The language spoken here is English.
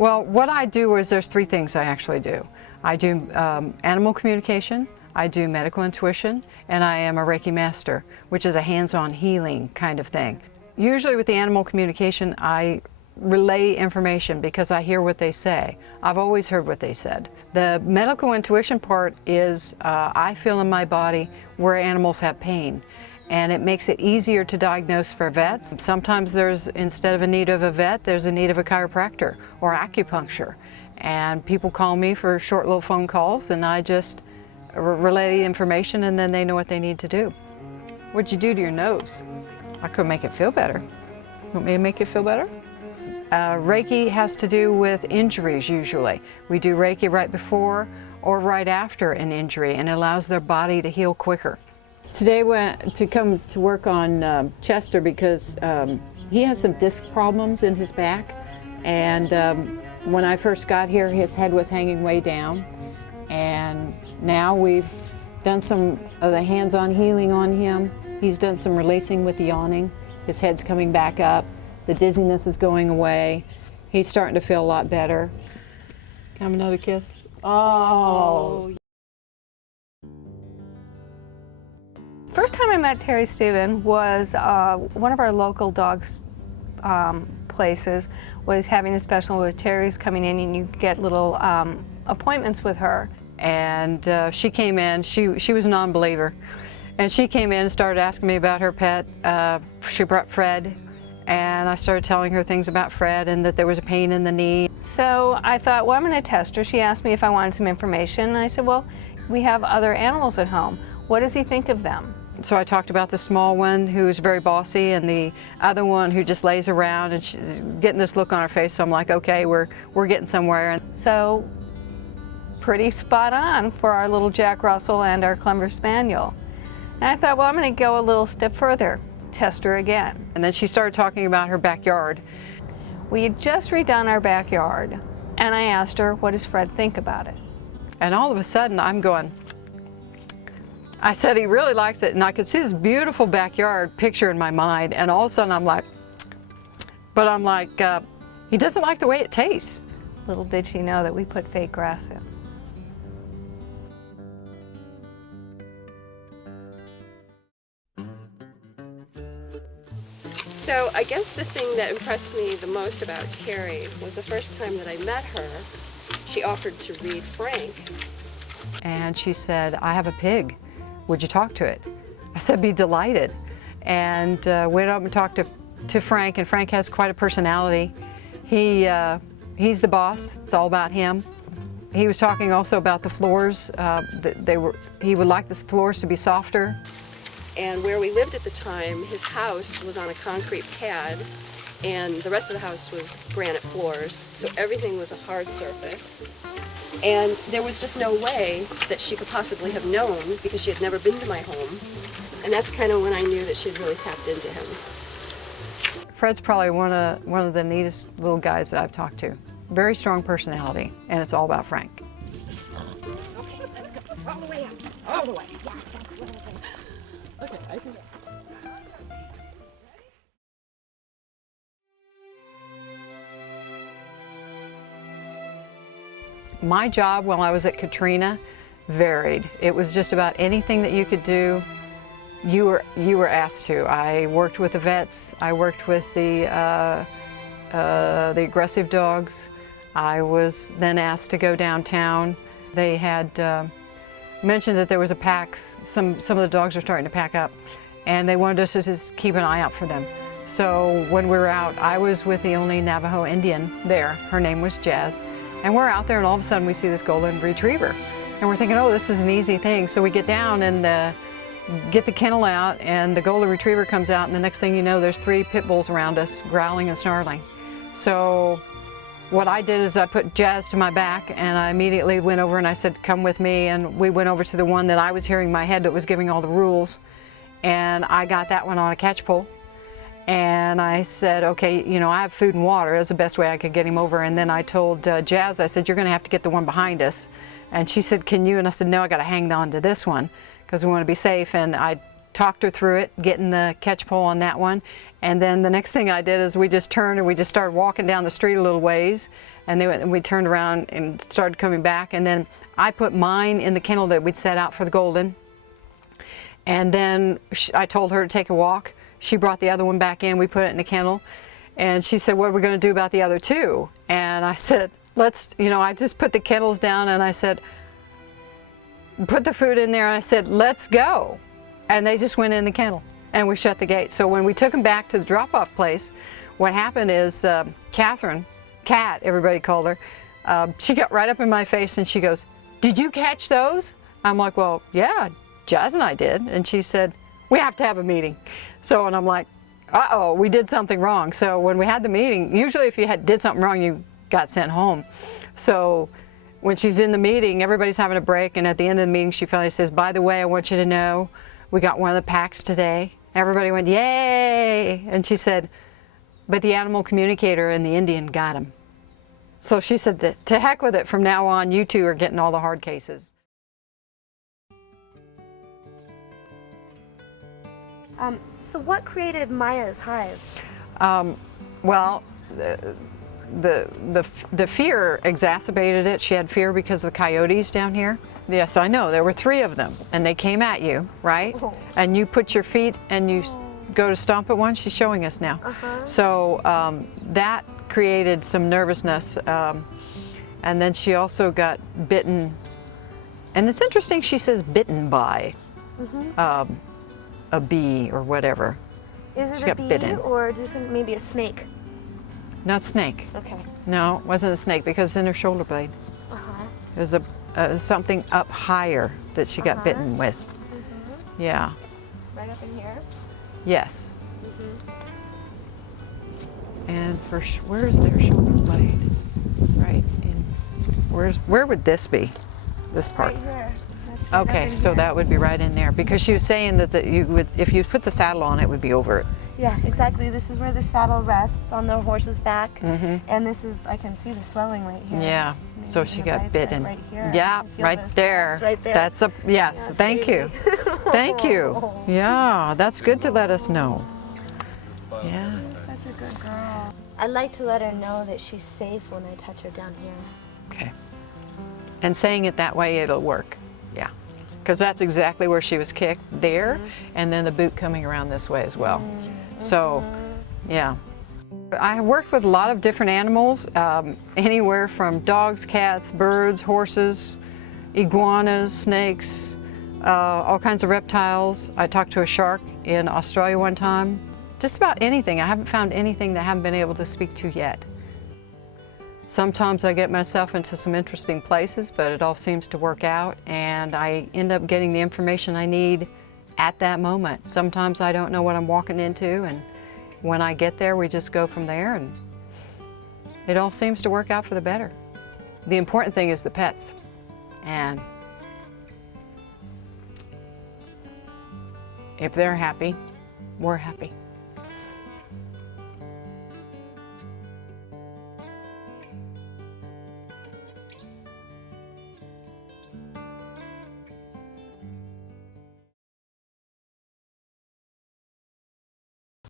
Well, what I do is there's three things I actually do. I do animal communication, I do medical intuition, and I am a Reiki master, which is a hands-on healing kind of thing. Usually with the animal communication, I relay information because I hear what they say. I've always heard what they said. The medical intuition part is I feel in my body where animals have pain, and it makes it easier to diagnose for vets. Sometimes there's, instead of a need of a vet, there's a need of a chiropractor or acupuncture. And people call me for short little phone calls, and I just relay the information, and then they know what they need to do. What'd you do to your nose? I could make it feel better. Want me to make it feel better? Reiki has to do with injuries usually. We do Reiki right before or right after an injury, and it allows their body to heal quicker. Today went to come to work on Chester because he has some disc problems in his back, and when I first got here his head was hanging way down, and now we've done some of the hands-on healing on him. He's done some releasing with the yawning. His head's coming back up. The dizziness is going away. He's starting to feel a lot better. Have another kiss. Oh. First time I met Terri Steuben was one of our local dogs places was having a special where Terry's coming in and you get little appointments with her. And she came in, she was a non-believer, and she came in and started asking me about her pet. She brought Fred, and I started telling her things about Fred and that there was a pain in the knee. So I thought, well, I'm going to test her. She asked me if I wanted some information, and I said, well, we have other animals at home. What does he think of them? So I talked about the small one who's very bossy, and the other one who just lays around, and she's getting this look on her face. So I'm like, okay, we're getting somewhere. So pretty spot on for our little Jack Russell and our Clumber Spaniel. And I thought, well, I'm going to go a little step further, test her again. And then she started talking about her backyard. We had just redone our backyard, and I asked her, what does Fred think about it? And all of a sudden, I'm going, I said he really likes it, and I could see this beautiful backyard picture in my mind, and all of a sudden I'm like, he doesn't like the way it tastes. Little did she know that we put fake grass in. So I guess the thing that impressed me the most about Terri was the first time that I met her, she offered to read Frank. And she said, I have a pig. Would you talk to it? I said, be delighted. And went up and talked to Frank, and Frank has quite a personality. He's the boss. It's all about him. He was talking also about the floors. He would like the floors to be softer. And where we lived at the time, his house was on a concrete pad, and the rest of the house was granite floors, so everything was a hard surface. And there was just no way that she could possibly have known because she had never been to my home. And that's kind of when I knew that she'd really tapped into him. Fred's probably one of the neatest little guys that I've talked to. Very strong personality, and it's all about Frank. Okay, let's go. All the way up. All the way. Yeah, okay, I think. My job while I was at Katrina varied. It was just about anything that you could do, you were asked to. I worked with the vets. I worked with the aggressive dogs. I was then asked to go downtown. They had mentioned that there was a pack. Some of the dogs are starting to pack up, and they wanted us to just keep an eye out for them. So when we were out, I was with the only Navajo Indian there. Her name was Jazz. And we're out there, and all of a sudden we see this golden retriever. And we're thinking, oh, this is an easy thing. So we get down and get the kennel out, and the golden retriever comes out, and the next thing you know, there's 3 pit bulls around us, growling and snarling. So what I did is I put Jazz to my back, and I immediately went over and I said, come with me. And we went over to the one that I was hearing in my head that was giving all the rules. And I got that one on a catch pole. And I said, okay, you know, I have food and water. That's the best way I could get him over. And then I told Jazz, I said, you're going to have to get the one behind us. And she said, can you? And I said, no, I got to hang on to this one because we want to be safe. And I talked her through it, getting the catch pole on that one. And then the next thing I did is we just turned and we just started walking down the street a little ways. And we turned around and started coming back. And then I put mine in the kennel that we'd set out for the golden. And then I told her to take a walk. She brought the other one back in. We put it in the kennel. And she said, what are we going to do about the other two? And I said, I just put the kennels down and I said, put the food in there. And I said, let's go. And they just went in the kennel and we shut the gate. So when we took them back to the drop-off place, what happened is Catherine, Cat, everybody called her, she got right up in my face and she goes, did you catch those? I'm like, well, yeah, Jazz and I did. And she said, we have to have a meeting. So, and I'm like, uh-oh, we did something wrong. So when we had the meeting, usually if you did something wrong, you got sent home. So when she's in the meeting, everybody's having a break, and at the end of the meeting, she finally says, by the way, I want you to know, we got one of the packs today. Everybody went, yay! And she said, but the animal communicator and the Indian got him. So she said, to heck with it, from now on, you two are getting all the hard cases. So what created Maya's hives? Well, the fear exacerbated it. She had fear because of the coyotes down here. Yes, I know, there were 3 of them, and they came at you, right? Oh. And you put your feet and you go to stomp at one. She's showing us now. So that created some nervousness. And then she also got bitten. And it's interesting, she says bitten by a bee or whatever. Is She it a got bee bitten. or do you think maybe a snake? Not snake. Okay. No, it wasn't a snake because it's in her shoulder blade. It was something up higher that she got bitten with. Yeah. Right up in here? Yes. And where's their shoulder blade? Right in. Where would this be? This part. Right here. That's right Okay, up in so here. that would be right in there because she was saying that you would, if you put the saddle on, it would be over it. Yeah, exactly. This is where the saddle rests on the horse's back, and this is, I can see the swelling right here. Yeah. Maybe So in she the got bites bitten. Right here. Yeah, I can feel right those there. tabs right there. That's a yes. Yes, Thank baby. you. Thank you. Yeah, that's good to let us know. Yeah. You're such a good girl. I like to let her know that she's safe when I touch her down here. Okay. And saying it that way, it'll work. Yeah. Because that's exactly where she was kicked there, and then the boot coming around this way as well. So, yeah. I have worked with a lot of different animals, anywhere from dogs, cats, birds, horses, iguanas, snakes, all kinds of reptiles. I talked to a shark in Australia one time. Just about anything. I haven't found anything that I haven't been able to speak to yet. Sometimes I get myself into some interesting places, but it all seems to work out, and I end up getting the information I need at that moment. Sometimes I don't know what I'm walking into, and when I get there, we just go from there, and it all seems to work out for the better. The important thing is the pets, and if they're happy, we're happy.